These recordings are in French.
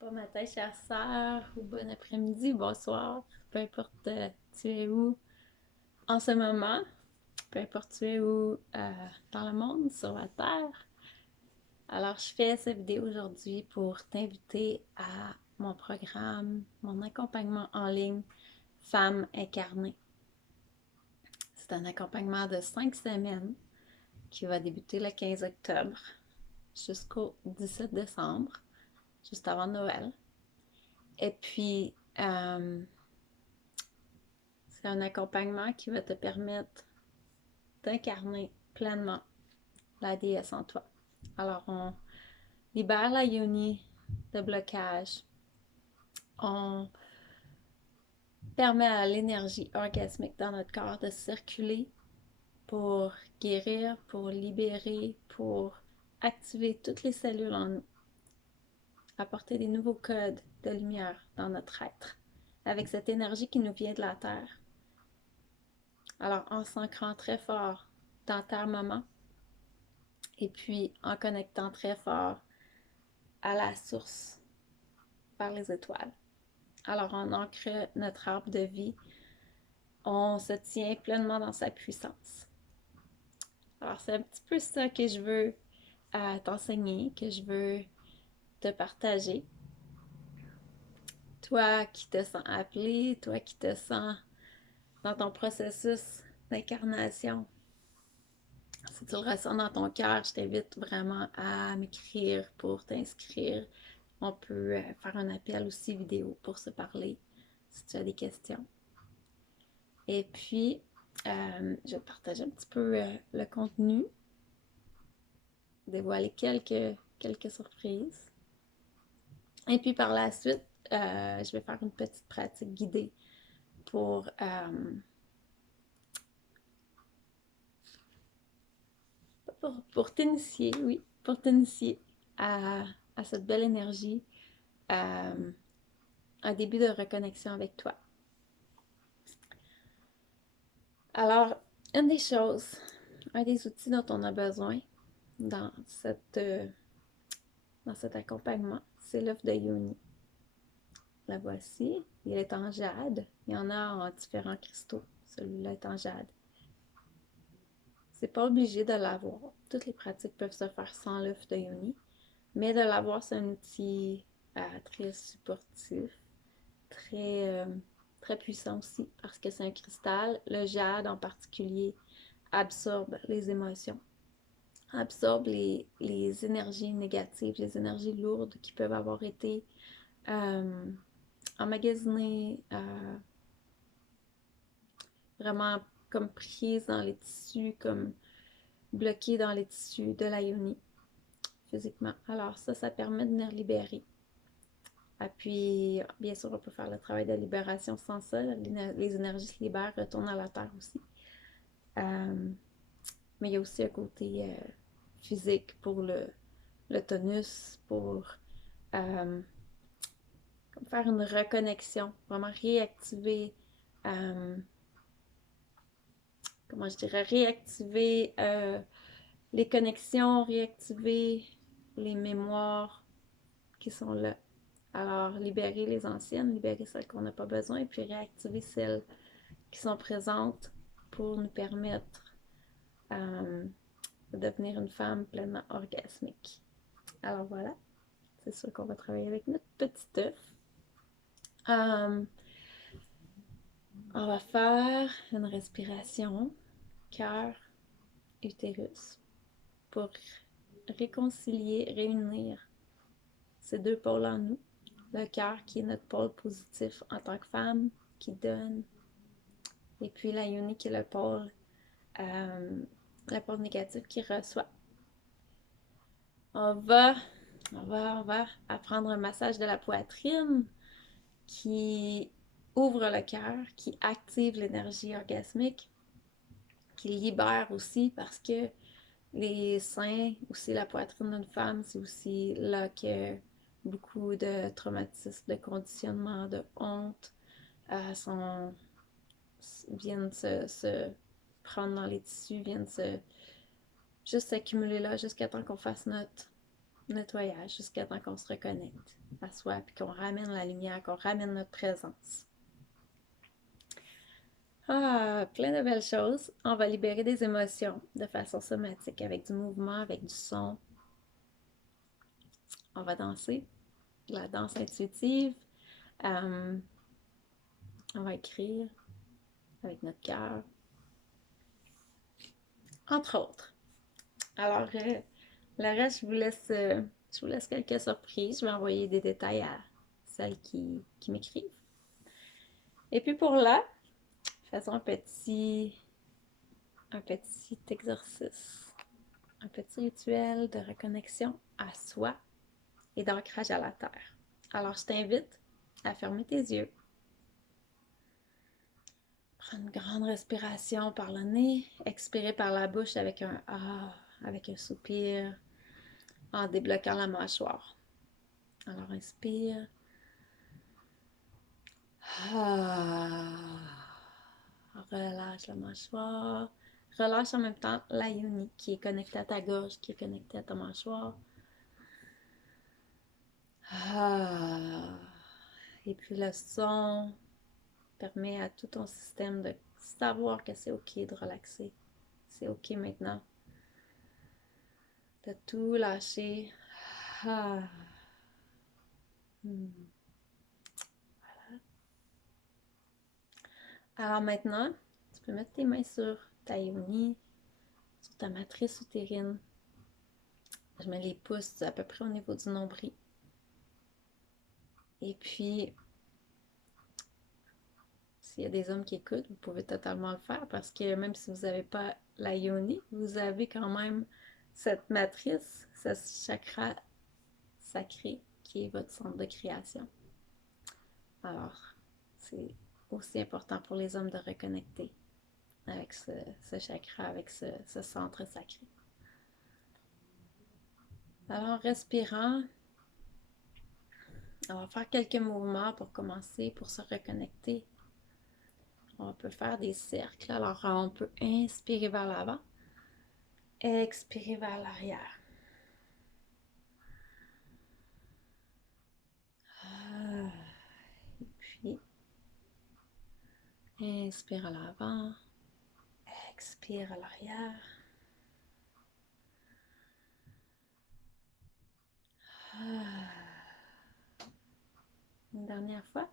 Bon matin, chère sœur, ou bon après-midi, bonsoir, peu importe tu es où en ce moment, peu importe tu es où dans le monde, sur la terre. Alors, je fais cette vidéo aujourd'hui pour t'inviter à mon programme, mon accompagnement en ligne Femmes incarnées. C'est un accompagnement de 5 semaines qui va débuter le 15 octobre jusqu'au 17 décembre, juste avant Noël. Et puis, c'est un accompagnement qui va te permettre d'incarner pleinement la déesse en toi. Alors, on libère la yoni de blocage. On permet à l'énergie orgasmique dans notre corps de circuler pour guérir, pour libérer, pour activer toutes les cellules en nous, apporter des nouveaux codes de lumière dans notre être, avec cette énergie qui nous vient de la Terre. Alors, en s'ancrant très fort dans Terre Maman, et puis en connectant très fort à la source par les étoiles. Alors, on ancre notre arbre de vie, on se tient pleinement dans sa puissance. Alors, c'est un petit peu ça que je veux t'enseigner, que je veux te partager. Toi qui te sens appelé, toi qui te sens dans ton processus d'incarnation, si tu le ressens dans ton cœur, je t'invite vraiment à m'écrire pour t'inscrire. On peut faire un appel aussi vidéo pour se parler si tu as des questions. Et puis, je vais partager un petit peu le contenu, dévoiler quelques surprises. Et puis par la suite, je vais faire une petite pratique guidée pour, pour t'initier, oui, pour t'initier à cette belle énergie, un début de reconnexion avec toi. Alors, une des choses, un des outils dont on a besoin dans, dans cet accompagnement, c'est l'œuf de Yoni. La voici. Il est en jade. Il y en a en différents cristaux. Celui-là est en jade. C'est pas obligé de l'avoir. Toutes les pratiques peuvent se faire sans l'œuf de Yoni. Mais de l'avoir, c'est un outil très supportif, très, très puissant aussi, parce que c'est un cristal. Le jade en particulier absorbe les émotions, absorbe les énergies négatives, les énergies lourdes qui peuvent avoir été emmagasinées, vraiment comme prises dans les tissus, comme bloquées dans les tissus de la yoni physiquement. Alors ça permet de venir libérer. Et puis, bien sûr, on peut faire le travail de libération sans ça. Les énergies se libèrent, retournent à la terre aussi. Mais il y a aussi un côté physique pour le tonus, pour faire une reconnexion, vraiment réactiver, comment je dirais, réactiver les connexions, réactiver les mémoires qui sont là. Alors, libérer les anciennes, libérer celles qu'on n'a pas besoin, et puis réactiver celles qui sont présentes pour nous permettre de devenir une femme pleinement orgasmique. Alors voilà, c'est sûr qu'on va travailler avec notre petit œuf. On va faire une respiration cœur, utérus pour réconcilier, réunir ces deux pôles en nous. Le cœur qui est notre pôle positif en tant que femme, qui donne, et puis la yoni qui est le pôle négatif qui reçoit. On va apprendre un massage de la poitrine qui ouvre le cœur, qui active l'énergie orgasmique, qui libère aussi parce que les seins, aussi la poitrine d'une femme, c'est aussi là que beaucoup de traumatismes, de conditionnement, de honte viennent se prendre dans les tissus, viennent juste s'accumuler là jusqu'à temps qu'on fasse nettoyage jusqu'à temps qu'on se reconnecte à soi, puis qu'on ramène la lumière, qu'on ramène notre présence. Ah, plein de belles choses. On va libérer des émotions de façon somatique avec du mouvement, avec du son. On va danser, la danse intuitive. On va écrire avec notre cœur, entre autres. Alors, le reste, je vous laisse quelques surprises. Je vais envoyer des détails à celles qui m'écrivent. Et puis pour là, faisons un petit exercice, un petit rituel de reconnexion à soi et d'ancrage à la terre. Alors, je t'invite à fermer tes yeux. Prendre une grande respiration par le nez, expirer par la bouche avec un ah, avec un soupir, en débloquant la mâchoire. Alors, inspire. Ah, relâche la mâchoire. Relâche en même temps la yoni qui est connectée à ta gorge, qui est connectée à ta mâchoire. Ah. Et puis le son permet à tout ton système de savoir que c'est ok de relaxer. C'est ok maintenant de tout lâcher. Ah. Voilà. Alors maintenant, tu peux mettre tes mains sur ta yoni, sur ta matrice utérine. Je mets les pouces à peu près au niveau du nombril. Et puis, s'il y a des hommes qui écoutent, vous pouvez totalement le faire parce que même si vous n'avez pas la yoni, vous avez quand même cette matrice, ce chakra sacré qui est votre centre de création. Alors, c'est aussi important pour les hommes de reconnecter avec ce chakra, avec ce centre sacré. Alors, en respirant, on va faire quelques mouvements pour commencer, pour se reconnecter. On peut faire des cercles. Alors, on peut inspirer vers l'avant, expirer vers l'arrière. Et puis, inspire à l'avant, expire à l'arrière. Une dernière fois.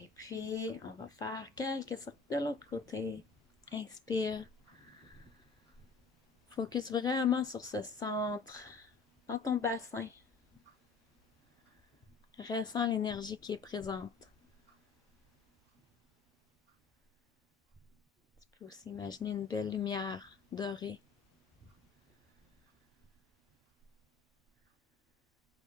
Et puis, on va faire quelques cercles de l'autre côté. Inspire. Focus vraiment sur ce centre, dans ton bassin. Ressens l'énergie qui est présente. Tu peux aussi imaginer une belle lumière dorée.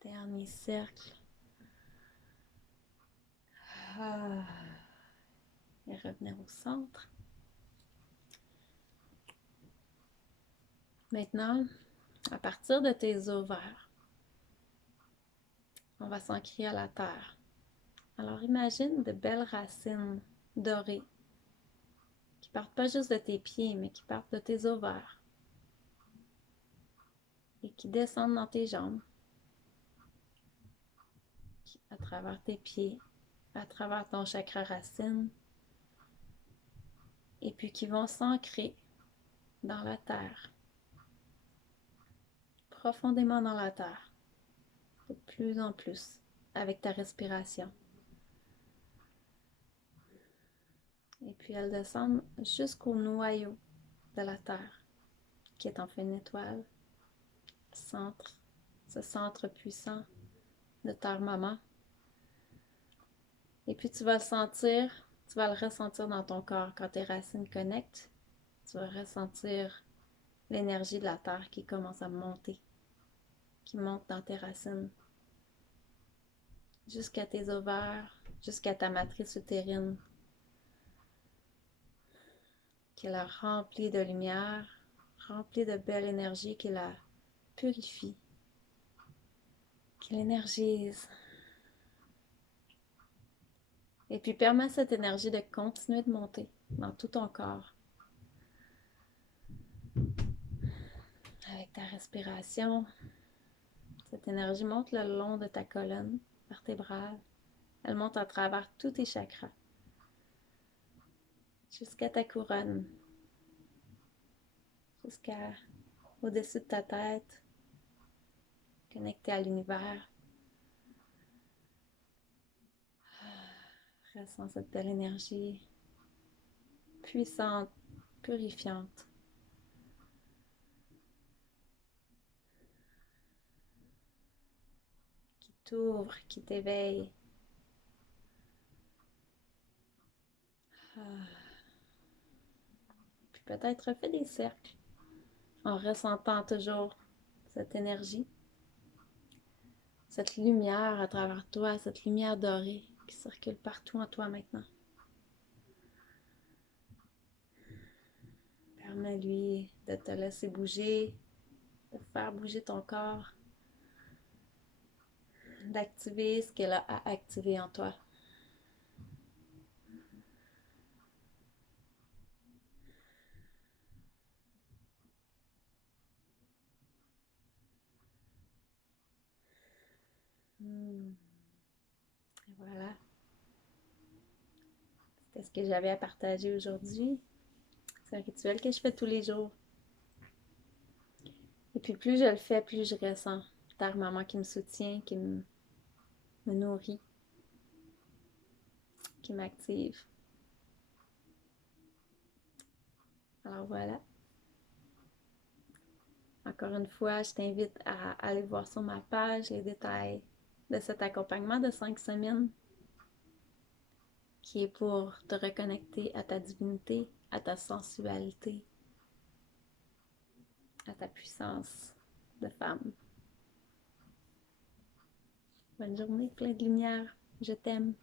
Dernier cercle. Et revenir au centre. Maintenant, à partir de tes ovaires, on va s'ancrer à la terre. Alors imagine de belles racines dorées qui partent pas juste de tes pieds, mais qui partent de tes ovaires et qui descendent dans tes jambes, à travers tes pieds, à travers ton chakra racine, et puis qui vont s'ancrer dans la terre, profondément dans la terre, de plus en plus avec ta respiration. Et puis elles descendent jusqu'au noyau de la terre, qui est en fait une étoile, centre, ce centre puissant de terre maman. Et puis tu vas le sentir, tu vas le ressentir dans ton corps quand tes racines connectent. Tu vas ressentir l'énergie de la terre qui commence à monter, qui monte dans tes racines, jusqu'à tes ovaires, jusqu'à ta matrice utérine, qui la remplit de lumière, remplie de belle énergie, qui la purifie, qui l'énergise. Et puis permets à cette énergie de continuer de monter dans tout ton corps. respiration, cette énergie monte le long de ta colonne vertébrale. Elle monte à travers tous tes chakras jusqu'à ta couronne, jusqu'à au-dessus de ta tête, connectée à l'univers. Ressens cette belle énergie puissante, purifiante. Qui t'ouvre, qui t'éveille. Puis peut-être refais des cercles en ressentant toujours cette énergie, cette lumière à travers toi, cette lumière dorée qui circule partout en toi maintenant. Permets-lui de te laisser bouger, de faire bouger ton corps, d'activer ce qu'elle a à activer en toi. Et voilà. C'était ce que j'avais à partager aujourd'hui. C'est un rituel que je fais tous les jours. Et puis plus je le fais, plus je ressens Terre Maman qui me soutient, qui me nourrit, qui m'active. Alors voilà. Encore une fois, je t'invite à aller voir sur ma page les détails de cet accompagnement de 5 semaines qui est pour te reconnecter à ta divinité, à ta sensualité, à ta puissance de femme. Bonne journée, plein de lumière. Je t'aime.